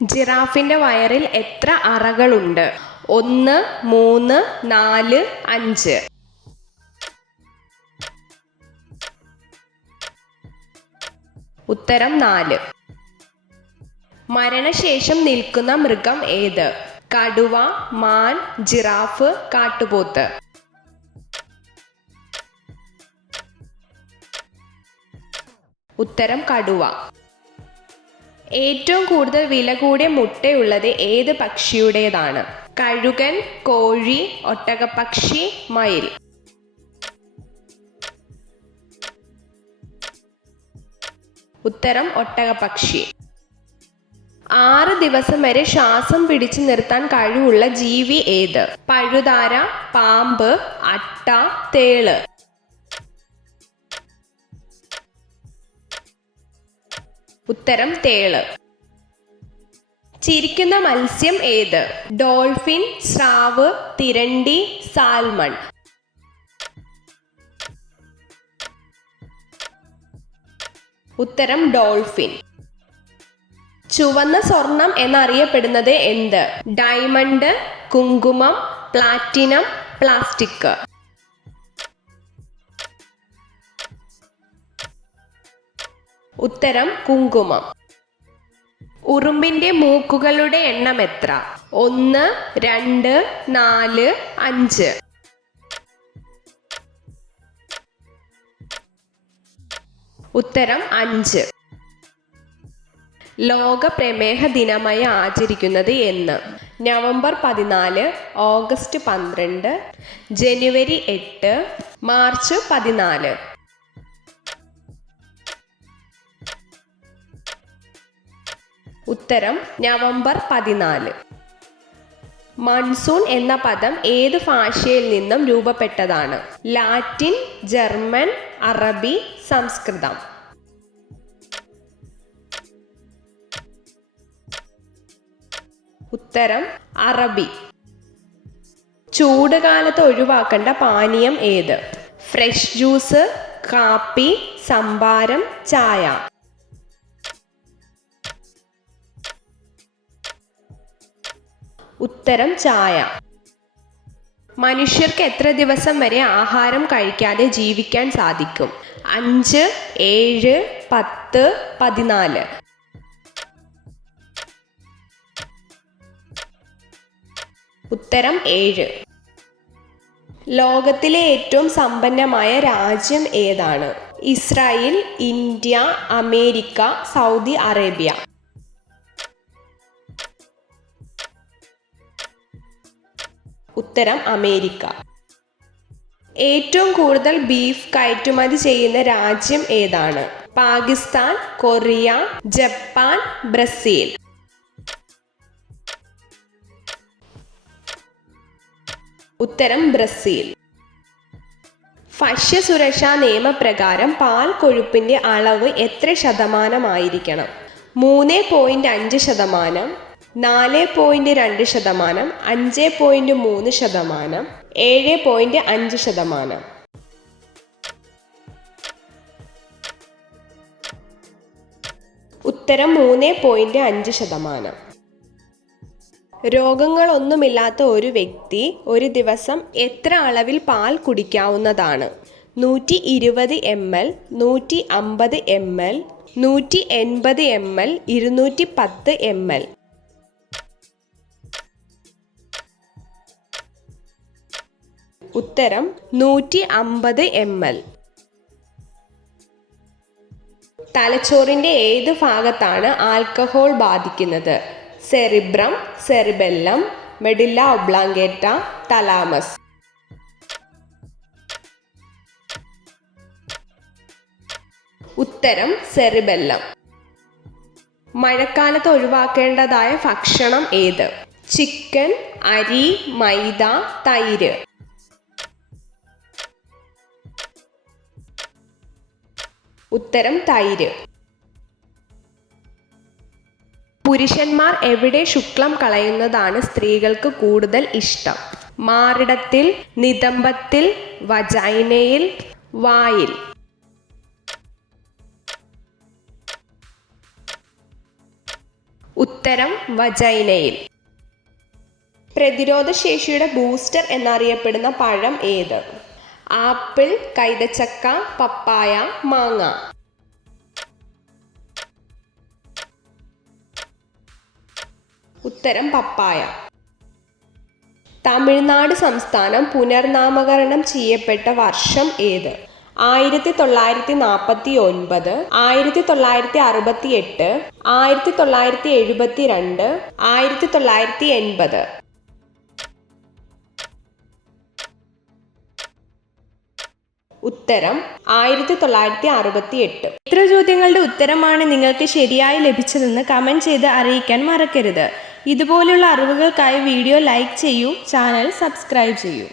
ജിറാഫിന്റെ വയറിൽ എത്ര അറകളുണ്ട്? 1, 3, 4, 5. ഉത്തരം 4. മരണശേഷം നിൽക്കുന്ന മൃഗം ഏത്? കടുവ, മാൻ, ജിറാഫ്, കാട്ടുപോത്ത്. ഉത്തരം കടുവ. ഏറ്റവും കൂടുതൽ വില കൂടിയ മുട്ടയുള്ളത് ഏത് പക്ഷിയുടേതാണ്? കഴുകൻ, കോഴി, ഒട്ടകപ്പക്ഷി, മയിൽ. ഉത്തരം ഒട്ടകപ്പക്ഷി. 6 ദിവസം വരെ ശ്വാസം പിടിച്ചു നിർത്താൻ കഴിവുള്ള ജീവി ഏത്? പഴുതാര, പാമ്പ്, അട്ട, തേള്. ഉത്തരം തേള്. ചിരിക്കുന്ന മത്സ്യം ഏത്? ഡോൾഫിൻ, സ്രാവ്, തിരണ്ടി, സാൽമൺ. ഉത്തരം ഡോൾഫിൻ. ചുവന്ന സ്വർണം എന്നറിയപ്പെടുന്നത് എന്ത്? ഡയമണ്ട്, കുങ്കുമം, പ്ലാറ്റിനം, പ്ലാസ്റ്റിക്. ഉത്തരം കുങ്കുമം. ഉറുമ്പിന്റെ മൂക്കുകളുടെ എണ്ണം എത്ര? 1, 2, 4, 5. ഉത്തരം 5. ലോക പ്രമേഹ ദിനമായി ആചരിക്കുന്നത് എന്ന്? നവംബർ 14, ഓഗസ്റ്റ് 12, ജനുവരി 8, മാർച്ച് 14. ഉത്തരം നവംബർ 14. മൺസൂൺ എന്ന പദം ഏത് ഭാഷയിൽ നിന്നും രൂപപ്പെട്ടതാണ്? ലാറ്റിൻ, ജർമ്മൻ, അറബി, സംസ്കൃതം. ഉത്തരം അറബി. ചൂട് കാലത്ത് ഒഴിവാക്കേണ്ട പാനീയം ഏത്? ഫ്രഷ് ജ്യൂസ്, കാപ്പി, സംഭാരം, ചായ. ഉത്തരം ചായ. മനുഷ്യർക്ക് എത്ര ദിവസം വരെ ആഹാരം കഴിക്കാതെ ജീവിക്കാൻ സാധിക്കും? 5, 7, 10, 14. ഉത്തരം 7. ലോകത്തിലെ ഏറ്റവും സമ്പന്നമായ രാജ്യം ഏതാണ്? Israel, India, America, Saudi Arabia. ഉത്തരം അമേരിക്ക. ഏറ്റവും കൂടുതൽ ബീഫ് കയറ്റുമതി ചെയ്യുന്ന രാജ്യം ഏതാണ്? Pakistan, Korea, Japan, Brazil. ഉത്തരം ബ്രസീൽ. ഭക്ഷ്യസുരക്ഷാ നിയമപ്രകാരം പാൽ കൊഴുപ്പിന്റെ അളവ് എത്ര ശതമാനമായിരിക്കണം? 3.5%, 4.2%, 5.3%, 7.5%. ഉത്തരം 3.5%. രോഗങ്ങളൊന്നുമില്ലാത്ത ഒരു വ്യക്തി ഒരു ദിവസം എത്ര അളവിൽ പാൽ കുടിക്കാവുന്നതാണ്? 120 ml, 150 ml, 180 ml, 210 ml. ഉത്തരം 150 ml. തലച്ചോറിന്റെ ഏത് ഭാഗത്താണ് ആൽക്കഹോൾ ബാധിക്കുന്നത്? Cerebrum, cerebellum, മെഡില്ല oblongata, thalamus. ഉത്തരം സെറിബെല്ലം. മഴക്കാലത്ത് ഒഴിവാക്കേണ്ടതായ ഭക്ഷണം ഏത്? ചിക്കൻ, അരി, മൈദ, തൈര്. ഉത്തരം തൈര്. പുരുഷന്മാർ എവിടെ ശുക്ലം കളയുന്നതാണ് സ്ത്രീകൾക്ക് കൂടുതൽ ഇഷ്ടം? മാറിടത്തിൽ, നിതംബത്തിൽ, വജൈനയിൽ, വായിൽ. ഉത്തരം വജൈനയിൽ. പ്രതിരോധശേഷിയുടെ ബൂസ്റ്റർ എന്നറിയപ്പെടുന്ന പഴം ഏത്? ആപ്പിൾ, കൈതച്ചക്ക, പപ്പായ, മാങ്ങ. ഉത്തരം പപ്പായ. തമിഴ്നാട് സംസ്ഥാനം പുനർനാമകരണം ചെയ്യപ്പെട്ട വർഷം ഏത്? 1949, 1968, 1972, 1980. ഉത്തരം 1968. എത്ര ചോദ്യങ്ങളുടെ ഉത്തരമാണ് നിങ്ങൾക്ക് ശരിയായി ലഭിച്ചതെന്ന് കമൻറ്റ് ചെയ്ത് അറിയിക്കാൻ മറക്കരുത്. ഇതുപോലുള്ള അറിവുകൾക്കായി വീഡിയോ ലൈക്ക് ചെയ്യൂ, ചാനൽ സബ്സ്ക്രൈബ് ചെയ്യൂ.